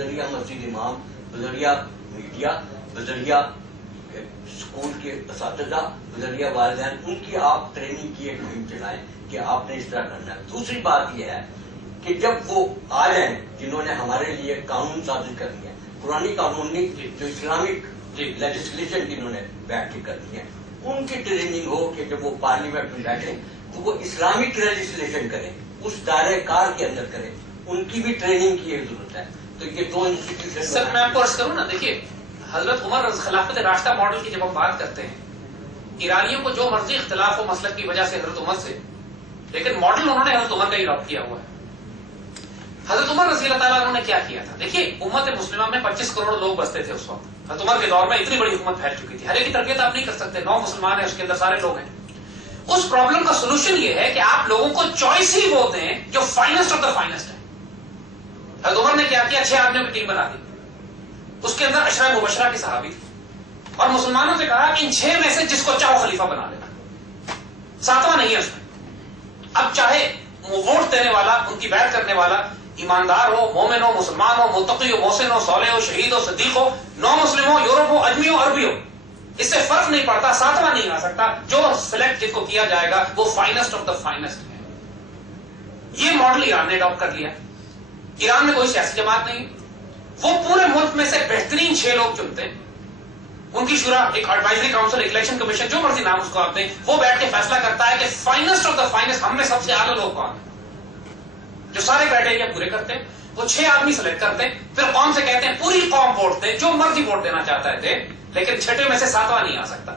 بذریعہ مسجد امام، بذریعہ میڈیا، بذریعہ اسکول کے اساتذہ، بذریعہ والدین، ان کی آپ ٹریننگ کی ایک مہم چلائیں کہ آپ نے اس طرح کرنا ہے. دوسری بات یہ ہے کہ جب وہ آ جائیں جنہوں نے ہمارے لیے قانون سازی کرنی ہے، پرانی قانونی جو اسلامک لیجسلیشن جنہوں نے بیٹھ کے کرنی ہے، ان کی ٹریننگ ہو کہ جب وہ پارلیمنٹ میں بیٹھیں تو وہ اسلامک لیجسلیشن کریں، اس دائرۂ کار کے اندر کریں. ان کی بھی ٹریننگ کی ایک ضرورت ہے. تو یہ دو انسٹیٹیوشن. سر میں آپ کو عرض کروں نا، دیکھیے حضرت عمر خلافت راشدہ ماڈل کی جب ہم بات کرتے ہیں، ایرانیوں کو جو مرضی اختلاف ہو مسلک کی وجہ سے حضرت عمر سے، لیکن ماڈل انہوں نے حضرت عمر کا ہی اڈاپٹ کیا ہوا ہے. حضرت عمر رضی اللہ تعالیٰ عنہ نے کیا کیا تھا؟ دیکھیے امت مسلمہ میں 25 کروڑ لوگ بستے تھے اس وقت. حضرت عمر کے دور میں اتنی بڑی حکومت پھیل چکی تھی، ہر ایک کی تربیت آپ نہیں کر سکتے. 9 مسلمان ہیں، اس کے اندر سارے لوگ ہیں. اس پرابلم کا سولوشن یہ ہے کہ آپ لوگوں کو چوائس ہی وہ دیں جو فائنسٹ آف دا فائنسٹ ہے. حضرت عمر نے کیا کیا؟ 6 آدمیوں کی ٹیم بنا دی، اس کے اندر عشرہ مبشرہ کے صحابی تھے، اور مسلمانوں سے کہا کہ ان 6 میں سے جس کو چاہو خلیفہ بنا لینا، 7واں نہیں ہے اس میں. اب چاہے ووٹ دینے والا، ان کی بیعت کرنے والا ایماندار ہو، مومن ہو، مسلمان ہو، متقی ہو، محسن ہو، صالح ہو، شہید ہو، صدیق ہو، نو مسلم ہو، یورپ ہو، اجمی ہو، عربی ہو، اس سے فرق نہیں پڑتا، 7واں نہیں آ سکتا. جو سلیکٹ جن کو کیا جائے گا وہ فائنسٹ آف دا فائنسٹ ہے. یہ ماڈل ایران نے اڈاپٹ کر لیا. ایران میں کوئی سیاسی جماعت نہیں، وہ پورے ملک میں سے بہترین 6 لوگ چنتے ہیں. ان کی شورا، ایک ایڈوائزری کاؤنسل، ایک الیکشن کمیشن، جو مرضی نام اس کو آپ دیں، وہ بیٹھ کے فیصلہ کرتا ہے کہ فائنسٹ آف دا فائنسٹ ہم میں سب سے اعلیٰ لوگ کون ہیں جو سارے کرائٹیریا پورے کرتے ہیں. وہ 6 آدمی سلیکٹ کرتے ہیں، پھر قوم سے کہتے ہیں پوری قوم ووٹ دے، جو مرضی ووٹ دینا چاہتا ہے دے، لیکن 6 میں سے 7واں نہیں آ سکتا.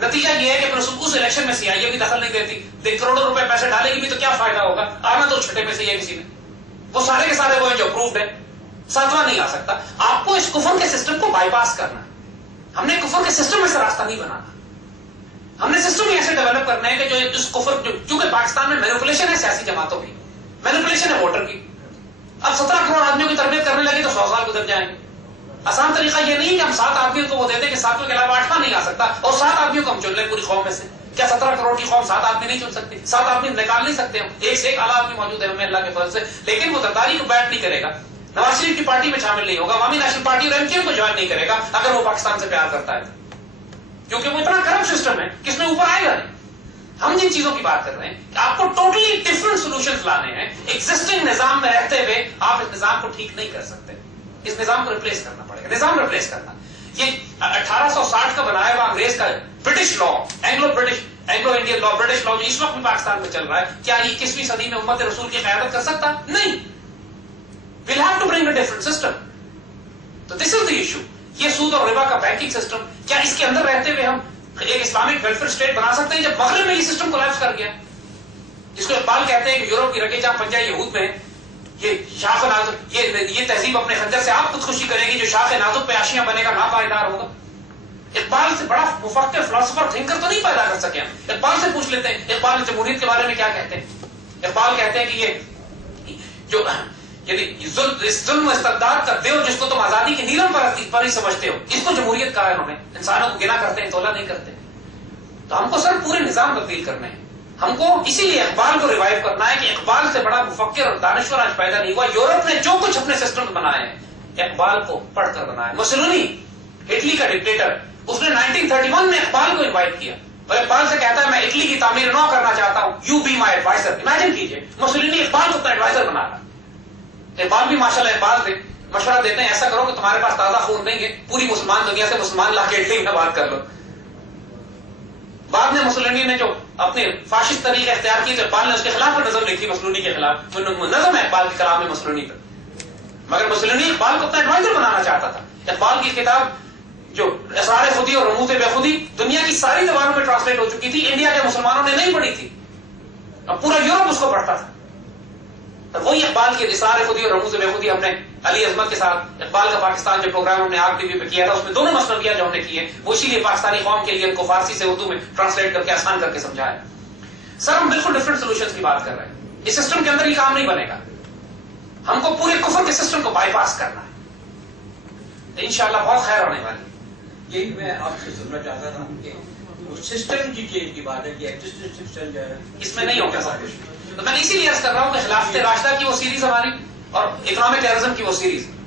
نتیجہ یہ ہے کہ پھر اس الیکشن میں CIA بھی دخل نہیں دیتی. کروڑوں روپے پیسے ڈالے گی بھی تو کیا فائدہ ہوگا؟ آنا تو 6 میں سے یہ کسی نے، وہ سارے کے سارے وہ ہیں جو اپرووڈ ہے. 7واں نہیں آ سکتا. آپ کو اس کفر کے سسٹم کو بائی پاس کرنا ہے. ہم نے کفر کے سسٹم میں سے راستہ نہیں بنانا. ہم نے سسٹم ہی ایسے ڈیولپ کرنا ہے کہ جو اس کفر، چونکہ پاکستان میں مینیپولیشن ہے سیاسی جماعتوں کی، مینیپولیشن ہے ووٹر کی. اب 17 کروڑ آدمیوں کی تربیت کرنے لگے تو 100 سال گزر جائیں گے. آسان طریقہ یہ نہیں کہ ہم 7 آدمیوں کو وہ دے دیں کہ 7 کے علاوہ 8واں نہیں آ سکتا، اور 7 آدمیوں کو ہم چن لیں پوری قوم میں سے. کیا 17 کروڑ کی قوم 7 آدمی نہیں چن سکتی؟ 7 آدمی نکال نہیں سکتے ہم؟ ایک سے ایک اعلیٰ آدمی موجود ہے ہمیں اللہ کے فضل سے. لیکن وہ غداری کو بیٹ نہیں کرے گا، نواز شریف کی پارٹی میں شامل نہیں ہوگا، عوامی نیشنل پارٹی اور MKM کو جوائن نہیں کرے گا اگر وہ پاکستان سے پیار کرتا ہے، کیونکہ وہ اتنا کرپٹ سسٹم ہے کس میں اوپر آئے گا نہیں. ہم جن چیزوں کی بات کر رہے ہیں کہ آپ کو ٹوٹلی ڈفرنٹ سولوشنز لانے ہیں. ایگزسٹنگ نظام میں رہتے ہوئے آپ اس نظام کو ٹھیک نہیں کر سکتے. اس نظام کو ریپلیس کرنا پڑے گا. نظام ریپلیس کرنا، یہ 1860 کا بنایا ہوا انگریز کا British law, Anglo Indian law, British law جو اس وقت بھی پاکستان میں چل رہا ہے، کیا یہ 21ویں صدی میں امت رسول کی قیادت کر سکتا؟ نہیں. we'll have to bring a different system. تو this is the issue. یہ سود اور ربا کا بینکنگ سسٹم، کیا اس کے اندر رہتے ہوئے ہم ایک اسلامک ویلفیئر اسٹیٹ بنا سکتے ہیں؟ جب مغرب میں یہ سسٹم کولیپس کر گیا، جس کو اقبال کہتے ہیں کہ یورپ کی رگے جہاں پنجہ یہود میں یہ شاخ نازک، یہ تہذیب اپنے خنجر سے آپ خودکشی کرے گی، جو شاخ نازک پہ آشیاں بنے گا، ناپائیدار ہوگا. اقبال سے بڑا مفکر، فلسفر، تھنکر تو نہیں پیدا کر سکے ہم. اقبال سے پوچھ لیتے ہیں اقبال جمہوریت کے بارے میں کیا کہتے ہیں. اقبال کہتے ہیں کہ یہ جو یعنی ظلم و استبداد کرتے ہو جس کو تم آزادی کی نیلم پر ہی سمجھتے ہو، اس کو جمہوریت کہا ہے انہوں نے. انسانوں کو گنا کرتے ہیں، تولا نہیں کرتے. تو ہم کو سر پورے نظام تبدیل کرنے ہیں. ہم کو اسی لیے اقبال کو ریوائیو کرنا ہے کہ اقبال سے بڑا مفکر اور دانشور آج پیدا نہیں ہوا. یورپ نے جو کچھ اپنے سسٹم بنائے ہیں اقبال کو پڑھ کر بنایا. مسولینی اٹلی کا ڈکٹیٹر، اس نے 1931 میں اقبال کو انوائٹ کیا اور اقبال سے کہتا ہے میں اٹلی کی تعمیر نو کرنا چاہتا ہوں، you be my advisor. Imagine کیجئے مسولینی اقبال کو اپنا ایڈوائزر بنا رہا. اقبال بھی ماشاءاللہ اقبال سے مشورہ دیتے ہیں ایسا کرو کہ تمہارے پاس تازہ خون دیں گے، پوری مسلمان دنیا سے مسلمان لا کے اٹلی میں بات کر لو. بعد میں مسولینی نے جو اپنے فاشسٹ طریقے اختیار کیے تو اقبال نے اس کے خلاف نظم لکھی، مسولینی کے خلاف نظم ہے اقبال کے کلام میں مسولینی پر. مگر مسولینی اقبال کو اپنا ایڈوائزر بنانا چاہتا تھا. اقبال کی کتاب جو اسرار خودی اور رموز بے خودی دنیا کی ساری زبانوں میں ٹرانسلیٹ ہو چکی تھی، انڈیا کے مسلمانوں نے نہیں پڑھی تھی، اب پورا یورپ اس کو پڑھتا تھا. وہی اقبال کی اسرار خودی اور رموز بے خودی ہم نے علی عظمت کے ساتھ اقبال کا پاکستان جو پروگرام ہم نے آگ ٹی وی پہ کیا تھا، اس میں دونوں مثنویات جو ہم نے کیے وہ اسی لیے پاکستانی قوم کے لیے ان کو فارسی سے اردو میں ٹرانسلیٹ کر کے آسان کر کے سمجھایا. سر ہم بالکل ڈفرنٹ سولوشنز کی بات کر رہے ہیں. اس سسٹم کے اندر یہ کام نہیں بنے گا. ہم کو پورے کفر کے سسٹم کو بائی پاس کرنا ہے. انشاءاللہ بہت خیر ہونے والی. یہی میں آپ سے سننا چاہتا تھا کہ سسٹم کی چینج کی بات ہے کہ ایگزسٹنگ سسٹم جو ہے اس میں نہیں ہوگا سب کچھ. تو میں اسی لیے عرض کر رہا ہوں کہ خلافت راشدہ کی وہ سیریز ہماری اور اکنامک ٹیررزم کی وہ series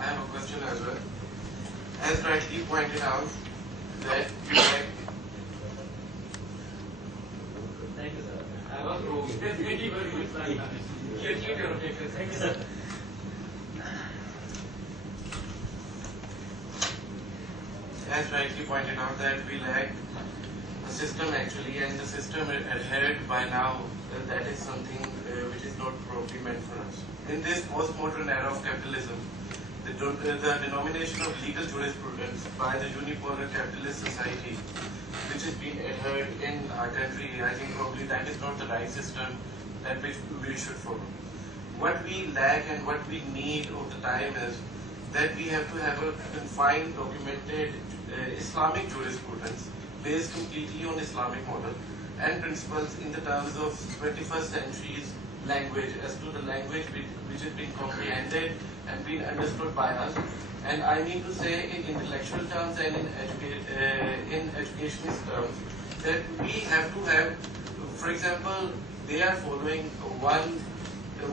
I have a question as well. As rightly pointed out, that Thank you, sir. I was wrong. Thank you very much, sir. You achieved your objective. Thank you, sir. as rightly pointed out, that we lack a system actually, and the system adhered by now, that is something which is not properly meant for us. In this postmodern era of capitalism, the denomination of legal jurisprudence by the unipolar capitalist society, which is being adhered in our country, I think probably that is not the right system that which we should follow. What we lack and what we need all the time is that we have to have a confined, documented Islamic jurisprudence based completely on Islamic model and principles in the terms of 21st century's language, as to the language which is being comprehended and being understood by us. And I mean to say in intellectual terms and in educationist terms, that we have to have, for example, they are following one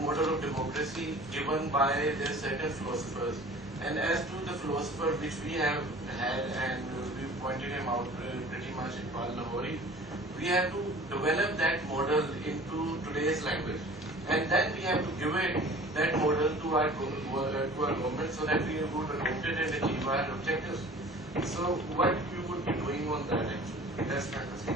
model of democracy given by their certain philosophers. And as to the philosopher which we have had, and we pointed him out pretty much, Iqbal Lahori, we have to develop that model into today's language. And then we have to give it, that model to our government, so that we would adopt it and achieve our objectives. So what we would be doing on that actually? That's my question.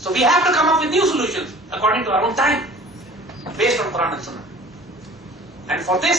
So we have to come up with new solutions according to our own time, based on Quran and Sunnah. And for this,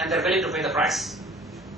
and they're willing to pay the price.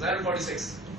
46.